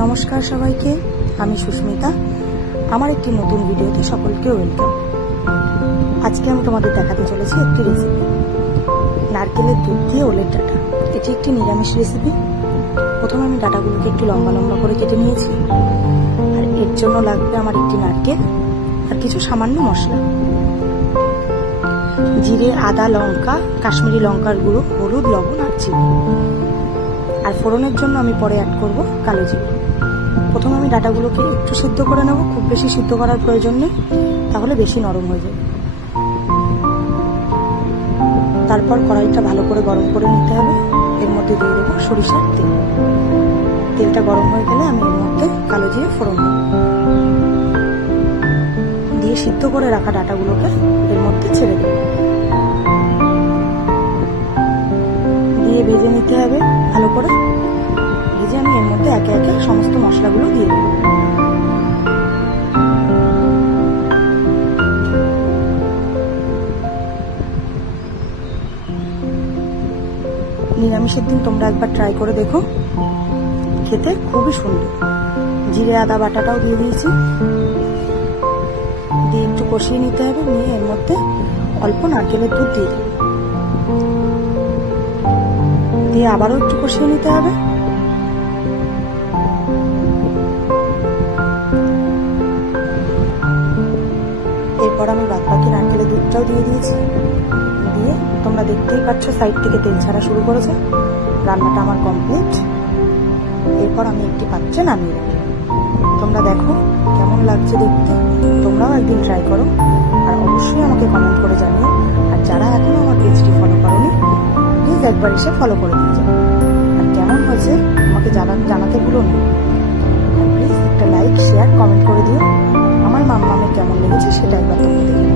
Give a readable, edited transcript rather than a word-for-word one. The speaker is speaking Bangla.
নমস্কার সবাইকে, আমি সুস্মিতা। আমার একটি নতুন ভিডিওতে সকলকে ওয়েলকাম। আজকে আমি তোমাদের দেখাতে চলেছি একটি রেসিপি, নারকেলের দুধ দিয়ে ওলের ডাঁটা। এটি একটি নিরামিষ রেসিপি। প্রথমে আমি ডাঁটাগুলোকে একটু লম্বা লম্বা করে কেটে নিয়েছি, আর এর জন্য লাগবে আমার একটি নারকেল আর কিছু সামান্য মশলা, জিরে, আদা, লঙ্কা, কাশ্মীরি লঙ্কার গুঁড়ো, হলুদ, লবণ আর চিনি। আর ফোড়নের জন্য আমি পরে অ্যাড করব কালো জিরে। প্রথমে আমি ডাঁটাগুলোকে একটু সিদ্ধ করে নেব, খুব বেশি সিদ্ধ করার প্রয়োজন নেই, তাহলে বেশি নরম হয়ে যাবে। তারপর কড়াইটা ভালো করে গরম করে নিতে হবে। এর মধ্যে দিয়ে দেবো সরিষার তেল। তেলটা গরম হয়ে গেলে আমি এর মধ্যে কালো জিরে ফোড়ন দেব, দিয়ে সিদ্ধ করে রাখা ডাঁটাগুলোকে এর মধ্যে ছেড়ে দেব, দিয়ে ভেজে নিতে হবে ভালো করে। ভেজে আমি এর মধ্যে একে একে সমস্ত মশলাগুলো দিয়ে দেব। নিরামিষের দিন তোমরা একবার ট্রাই করে দেখো, খেতে খুবই সুন্দর। জিরে আদা বাটাটাও দিয়ে দিয়েছি, দিয়ে একটু কষিয়ে নিতে হবে। নিয়ে এর মধ্যে অল্প নারকেলের দুধ দিয়ে দেব, দিয়ে আবারও একটু কষিয়ে নিতে হবে। এরপর আমি বাদবাকি নারকেলের দুধটাও দিয়ে দিয়েছি। দিয়ে তোমরা দেখতেই পাচ্ছ সাইড থেকে তেল ছাড়া শুরু করেছে। রান্নাটা আমার কমপ্লিট। এরপর আমি একটি পাত্রে নামিয়ে নেব। তোমরা দেখো কেমন লাগছে দেখতে। তোমরাও একদিন ট্রাই করো, আর অবশ্যই আমাকে কমেন্ট করে জানিও। আর যারা এখনো আমার পেজটি ফলো করোনি, প্লিজ একবার এসে ফলো করে দিয়ে যাও। আর কেমন হয়েছে আমাকে জানাতে ভুলো না। আর প্লিজ একটা লাইক, শেয়ার, কমেন্ট করে দিও। আমার মাম্মামের কেমন লেগেছে সেটা একবার তোমরা দেখে